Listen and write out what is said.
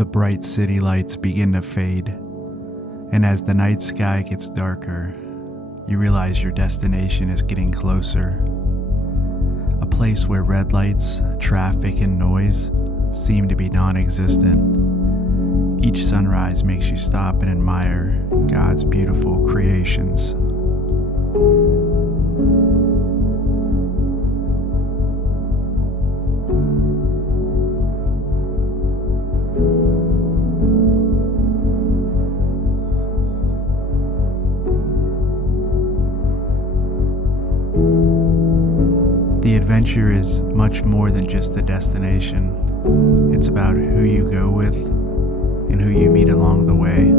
The bright city lights begin to fade, and as the night sky gets darker, you realize your destination is getting closer. A place where red lights, traffic, and noise seem to be non-existent. Each sunrise makes you stop and admire God's beautiful creations. The adventure is much more than just a destination. It's about who you go with and who you meet along the way.